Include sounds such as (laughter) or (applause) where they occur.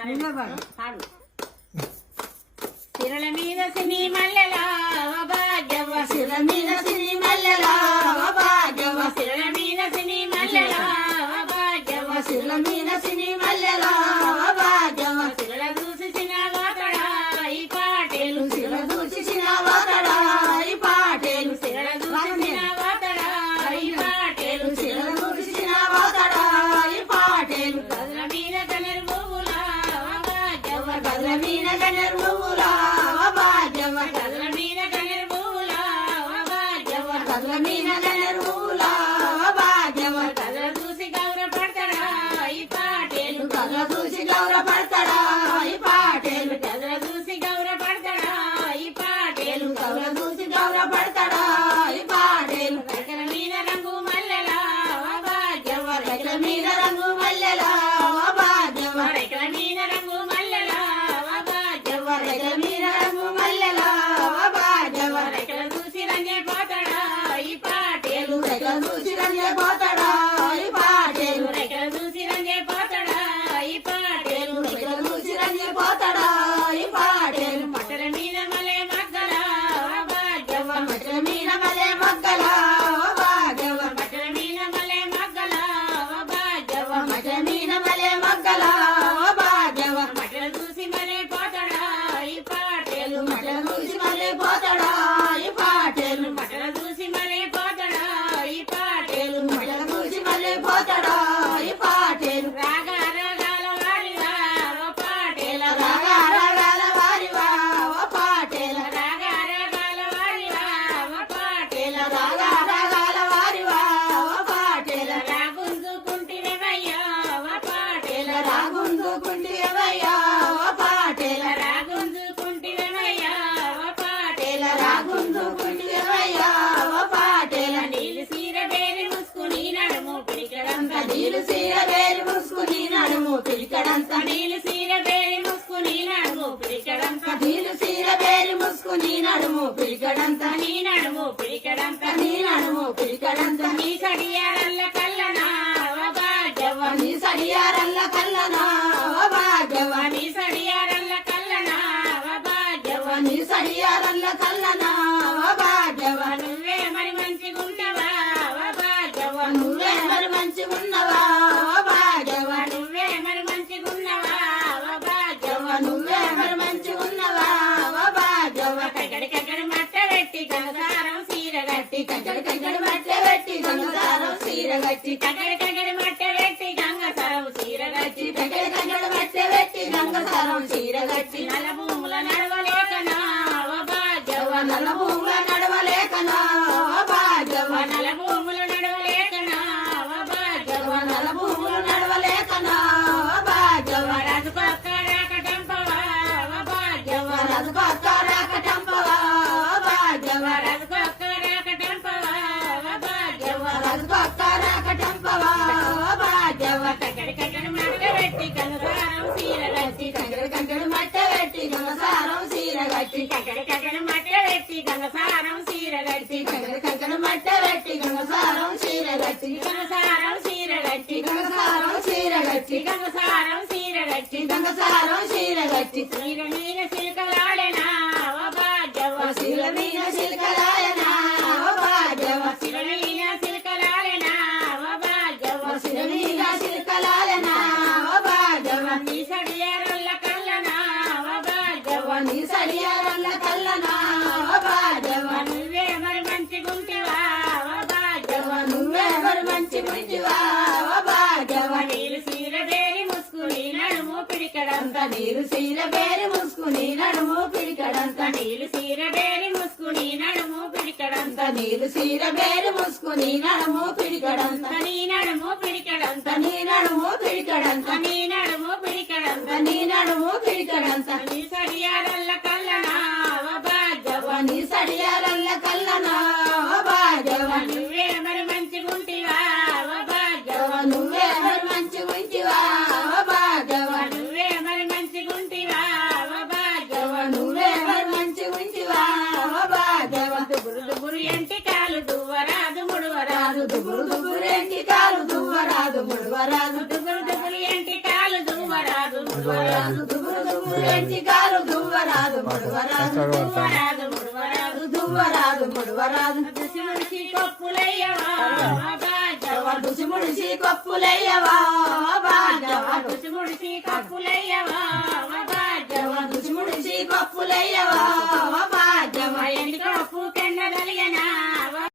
(laughs) సిరల మీద సినీ మల్లెలా భాగ్యవ సిరల మీద సినీ ప్రవీణ కనర్వులా భాగ్యమ కర్ణ నీళ్ళు సీర వేరు మూసుకుని నడుము పిలికడంతా నీళ్ళు సీర వేరు మూసుకుని నడుము పిలికడంతా నీళ్ళు సీర వేరు మూసుకుని నడుము పిలికడంతా నీ నడుము పిలికడంతా నీ నడుము పిలికడంతా నీ సడియారల్ల కల్లనా భాగ్యవ. నీ సడియారల్ల కల్లనా భాగ్యవ. నీ సడియారల్ల కల్లనా భాగ్యవ. నీ సడియారల్ల కల్లనా పెట్టి కంకడు కంకడు మట్ట పెట్టి గంగసారం చీర గచ్చి కంకడు కంకడు మట్ట పెట్టి గంగసారం చీర గచ్చి కంకడు కంకడు మట్ట పెట్టి గంగసారం చీర గచ్చి నల భూముల నడవ కట్టి కంకణ కంకణ మట్ట పెట్టి గంగసారం చీర కట్టి కంకణ కంకణ మట్ట పెట్టి గంగసారం చీర కట్టి గంగసారం చీర కట్టి గంగసారం చీర కట్టి గంగసారం చీర కట్టి గంగసారం చీర కట్టి నీ సడియారన్న తల్లనా బాజవ నువ్వే మరి మంచి గుంటివా? బాజవ నువ్వే మరి మంచి గుంటివా? బాజవ నీరు సీర బేరి ముసుకుని నడుము పిడికడంత. నీరు సీర బేరి ముసుకుని నడుము పిడికడంత. నీరు సీర బేరి ముసుకుని నడుము పిడికడంత. నీరు సీర బేరి ముసుకుని నడుము పిడికడంత. నీ నడుము పిడికడంత. నీ నడుము దువ్వరాజు దువ్వురు దువ్వురు ఎంటికాలు దువ్వరాజు బుడవరాజు దువ్వురు దువ్వురు ఎంటికాలు దువ్వరాజు బుడవరాజు దువ్వురు దువ్వురు ఎంటికాలు దువ్వరాజు బుడవరాజు దువ్వరాజు బుడవరాజు దువ్వరాజు బుడవరాజు దుసి ముడిసి కప్పులయ్యవా బాజవా దుసి ముడిసి కప్పులయ్యవా బాజవా దుసి ముడిసి కప్పులయ్యవా బాజవా దుసి ముడిసి కప్పులయ్యవా బాజవా ఎంటి కప్పు కెన్నగలిగనా